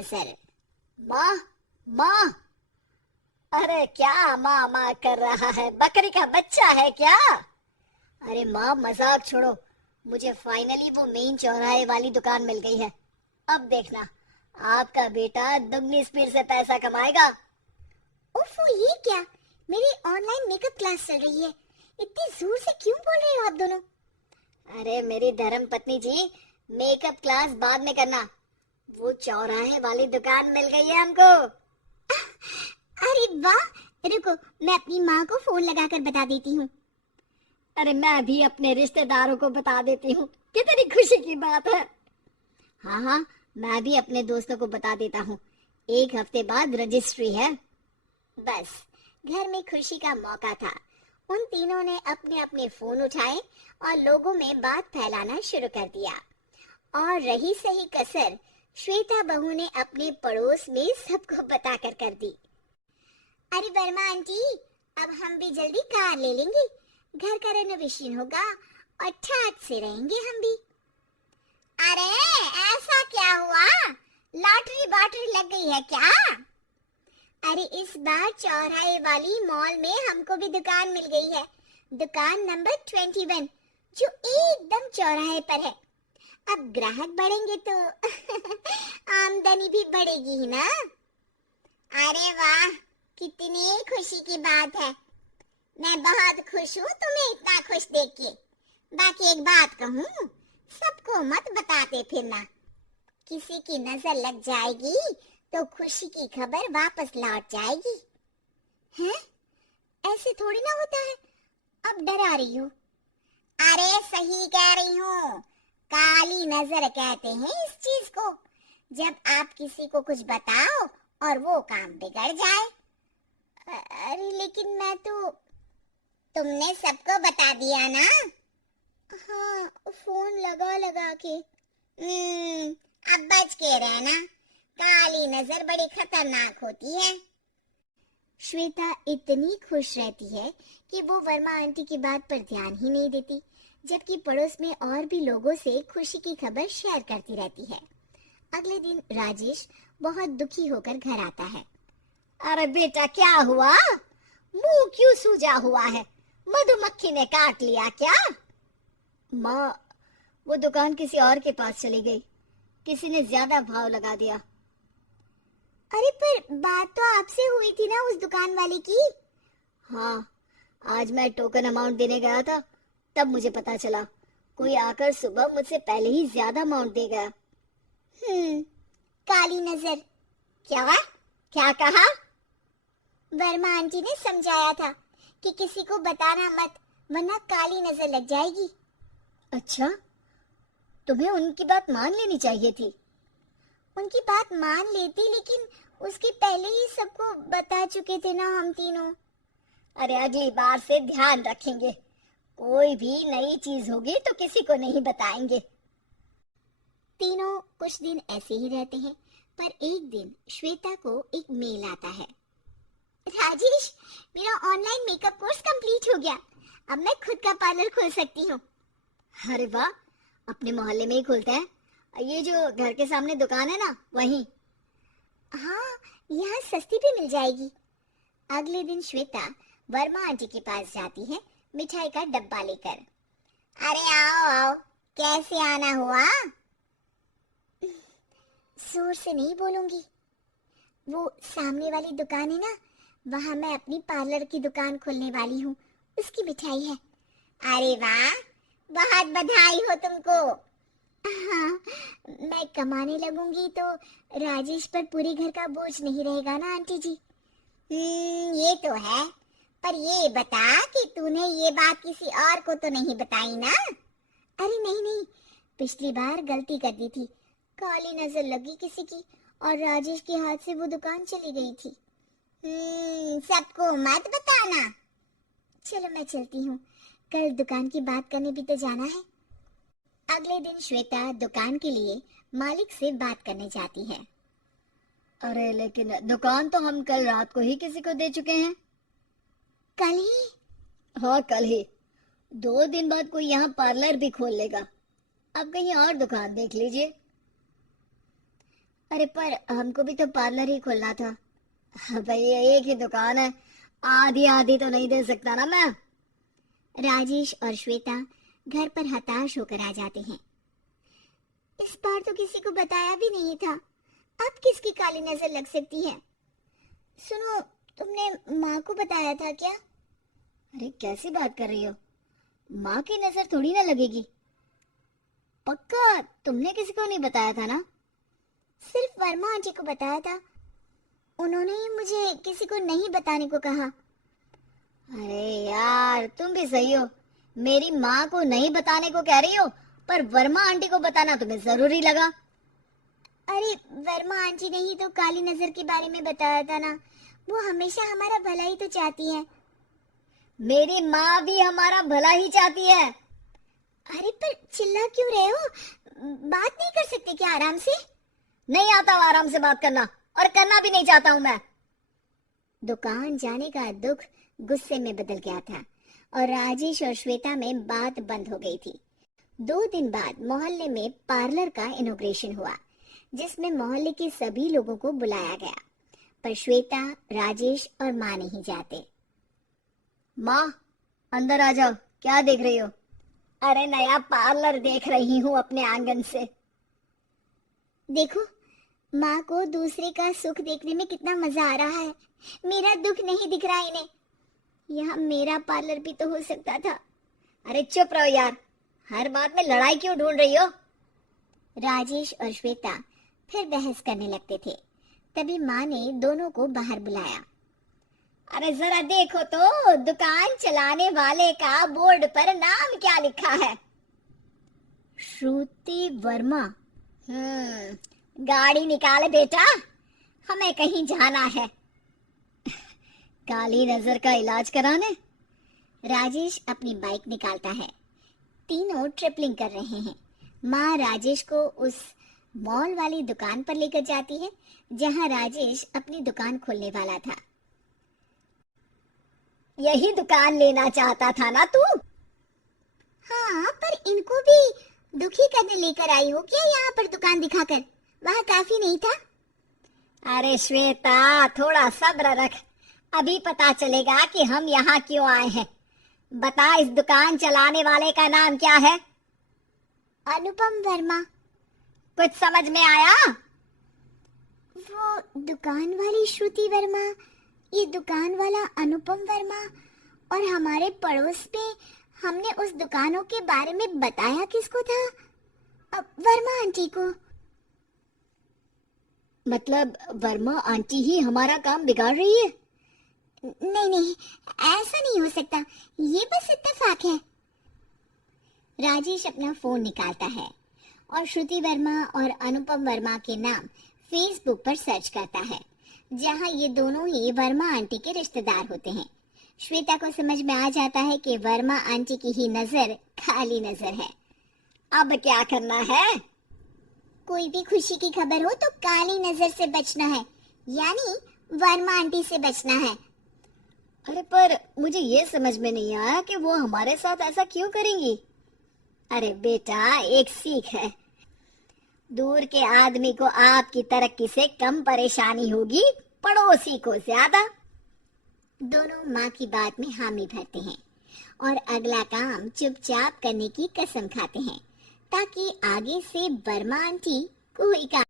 नजर। माँ, माँ। अरे क्या माँ माँ कर रहा है? बकरी का बच्चा है क्या? अरे माँ, मजाक छोड़ो। मुझे फाइनली वो मेन चौराहे वाली दुकान मिल गई है। अब देखना, आपका बेटा दुगनी स्पीड से पैसा कमाएगा। ओफो, ये क्या? मेरी ऑनलाइन मेकअप क्लास चल रही है। इतनी जोर से क्यों बोल रहे हो आप दोनों? अरे मेरी धर्म पत्नी जी, मेकअप क्लास बाद में करना। वो चौराहे वाली दुकान मिल गई है हमको। अरे वाह, रुको, मैं अपनी माँ को फोन लगाकर बता देती हूँ। अरे मैं भी अपने रिश्तेदारों को बता देती हूँ। कितनी खुशी की बात है। हाँ हाँ, मैं भी अपने दोस्तों को बता देता हूँ। 1 हफ्ते बाद रजिस्ट्री है। बस, घर में खुशी का मौका था। उन तीनों ने अपने अपने फोन उठाए और लोगों में बात फैलाना शुरू कर दिया। और रही सही कसर श्वेता बहू ने अपने पड़ोस में सबको बताकर कर दी। अरे वर्मा आंटी, अब हम भी जल्दी कार ले लेंगे। घर का रेनोवेशन होगा और ठाट से रहेंगे हम भी। अरे ऐसा क्या हुआ? लॉटरी बाटरी लग गई है क्या? अरे इस बार चौराहे वाली मॉल में हमको भी दुकान मिल गई है। दुकान नंबर 21, जो एकदम चौराहे पर है। अब ग्राहक बढ़ेंगे तो आमदनी भी बढ़ेगी ही ना। अरे वाह, कितनी खुशी की बात है। मैं बहुत खुश हूँ तुम्हें इतना खुश देख के। बाकी एक बात कहूँ, सबको मत बताते फिरना। किसी की नजर लग जाएगी तो खुशी की खबर वापस लौट जाएगी। हैं? ऐसे थोड़ी ना होता है। अब डरा रही हो। अरे सही कह रही हूँ, काली नजर कहते हैं इस चीज को। जब आप किसी को कुछ बताओ और वो काम बिगड़ जाए। अरे लेकिन मैं तो... तुमने सबको बता दिया ना? हाँ, फोन लगा लगा के। अब बच के रहना, काली नजर बड़ी खतरनाक होती है। श्वेता इतनी खुश रहती है कि वो वर्मा आंटी की बात पर ध्यान ही नहीं देती, जबकि पड़ोस में और भी लोगों से खुशी की खबर शेयर करती रहती है। अगले दिन राजेश बहुत दुखी होकर घर आता है। अरे बेटा, क्या हुआ? मुंह क्यों सूजा हुआ है? मधुमक्खी ने काट लिया क्या? माँ, वो दुकान किसी और के पास चली गई। किसी ने ज्यादा भाव लगा दिया। अरे पर बात तो आपसे हुई थी ना उस दुकान वाले की। हाँ, आज मैं टोकन अमाउंट देने गया था, तब मुझे पता चला। कोई आकर सुबह मुझसे पहले ही ज्यादा अमाउंट दे गया। काली नजर। क्या? क्या कहा? वर्मा आंटी ने समझाया था कि किसी को बताना मत, वरना काली नजर लग जाएगी। अच्छा, तुम्हें उनकी बात मान लेनी चाहिए थी। उनकी बात मान लेती, लेकिन उसके पहले ही सबको बता चुके थे ना हम तीनों। अरे अगली बार से ध्यान रखेंगे। कोई भी नई चीज होगी तो किसी को नहीं बताएंगे। तीनों कुछ दिन ऐसे ही रहते हैं, पर एक दिन श्वेता को एक मेल आता है। राजेश, मेरा ऑनलाइन मेकअप कोर्स कंप्लीट हो गया। अब मैं खुद का पार्लर खोल सकती हूँ। अरे वाह, अपने मोहल्ले में ही खुलता है? ये जो घर के सामने दुकान है ना, वहीं? हाँ, यहाँ सस्ती भी मिल जाएगी। अगले दिन श्वेता वर्मा आंटी के पास जाती है मिठाई का डब्बा लेकर। अरे आओ आओ, कैसे आना हुआ? जोर से नहीं बोलूंगी। वो सामने वाली दुकान है ना, वहाँ मैं अपनी पार्लर की दुकान खोलने वाली हूँ, उसकी मिठाई है। अरे वाह, बहुत बधाई हो तुमको। हाँ, मैं कमाने लगूंगी तो राजेश पर पूरे घर का बोझ नहीं रहेगा ना आंटी जी। ये तो है, पर ये बता कि तूने ये बात किसी और को तो नहीं बताई ना? अरे नहीं नहीं, पिछली बार गलती कर दी थी। काली नजर लगी किसी की और राजेश के हाथ से वो दुकान चली गई थी। सबको मत बताना। चलो मैं चलती हूँ, कल दुकान की बात करने भी तो जाना है। अगले दिन श्वेता दुकान के लिए मालिक से बात करने जाती है। अरे लेकिन दुकान तो हम कल रात को ही किसी को दे चुके हैं। कल ही? हाँ, कल ही। 2 दिन बाद कोई यहाँ पार्लर भी खोल लेगा। अब कहीं और दुकान देख लीजिए। अरे पर हमको भी तो पार्लर ही खोलना था। भैया एक ही दुकान है, आधी आधी तो नहीं दे सकता ना मैं। राजेश और श्वेता घर पर हताश होकर आ जाते हैं। इस बार तो किसी को बताया भी नहीं था, अब किसकी काली नजर लग सकती है? सुनो, तुमने माँ को बताया था क्या? अरे कैसी बात कर रही हो, माँ की नजर थोड़ी ना लगेगी। पक्का तुमने किसी को नहीं बताया था ना? सिर्फ वर्मा आंटी को बताया था, उन्होंने ही मुझे किसी को नहीं बताने को कहा। अरे यार तुम भी सही हो, मेरी माँ को नहीं बताने को कह रही हो, पर वर्मा आंटी को बताना तुम्हें जरूरी लगा। अरे वर्मा आंटी ने ही तो काली नजर के बारे में बताया था ना, वो हमेशा हमारा भला ही तो चाहती है। मेरी माँ भी हमारा भला ही चाहती है। अरे पर चिल्ला क्यों रहे हो? बात नहीं कर सकते क्या आराम से? नहीं आता आराम से बात करना, और करना भी नहीं चाहता हूँ मैं। दुकान जाने का दुख गुस्से में बदल गया था और राजेश और श्वेता में बात बंद हो गई थी। 2 दिन बाद मोहल्ले में पार्लर का इनॉग्रेशन हुआ, जिसमें मोहल्ले के सभी लोगों को बुलाया गया, पर श्वेता, राजेश और माँ नहीं जाते। माँ अंदर आ जाओ, क्या देख रही हो? अरे नया पार्लर देख रही हूँ अपने आंगन से। देखो, माँ को दूसरे का सुख देखने में कितना मजा आ रहा है, मेरा दुख नहीं दिख रहा इन्हें। यहाँ मेरा पार्लर भी तो हो सकता था। अरे चुप रहो यार, हर बात में लड़ाई क्यों ढूंढ रही हो? राजेश और श्वेता फिर बहस करने लगते थे। तभी माँ ने दोनों को बाहर बुलाया। अरे जरा देखो तो, दुकान चलाने वाले का बोर्ड पर नाम क्या लिखा है? श्रुति वर्मा। गाड़ी निकाल बेटा, हमें कहीं जाना है। काली नजर का इलाज कराने? राजेश अपनी बाइक निकालता है। तीनों ट्रिपलिंग कर रहे हैं। माँ राजेश को उस मॉल वाली दुकान पर लेकर जाती है जहाँ राजेश अपनी दुकान खोलने वाला था। यही दुकान लेना चाहता था ना तू? हाँ, पर इनको भी दुखी करने लेकर आई हो क्या यहाँ पर दुकान दिखाकर? वहाँ काफी नहीं था? अरे श्वेता थोड़ा सब्र रख, अभी पता चलेगा कि हम यहाँ क्यों आए हैं। बता, इस दुकान चलाने वाले का नाम क्या है? अनुपम वर्मा। कुछ समझ में आया? वो दुकान वाली श्रुति वर्मा, ये दुकान वाला अनुपम वर्मा, और हमारे पड़ोस में हमने उस दुकानों के बारे में बताया किसको था? वर्मा आंटी को। मतलब वर्मा आंटी ही हमारा काम बिगाड़ रही है? नहीं नहीं, ऐसा नहीं हो सकता, ये बस इत्तेफाक है। राजेश अपना फोन निकालता है और श्रुति वर्मा और अनुपम वर्मा के नाम फेसबुक पर सर्च करता है, जहां ये दोनों ही वर्मा आंटी के रिश्तेदार होते हैं। श्वेता को समझ में आ जाता है कि वर्मा आंटी की ही नजर काली नजर है। अब क्या करना है? कोई भी खुशी की खबर हो तो काली नजर से बचना है, यानी वर्मा आंटी से बचना है। अरे पर मुझे ये समझ में नहीं आया कि वो हमारे साथ ऐसा क्यों करेंगी। अरे बेटा, एक सीख है, दूर के आदमी को आपकी तरक्की से कम परेशानी होगी, पड़ोसी को ज्यादा। दोनों माँ की बात में हामी भरते हैं और अगला काम चुपचाप करने की कसम खाते हैं, ताकि आगे से वर्मा आंटी कोई काम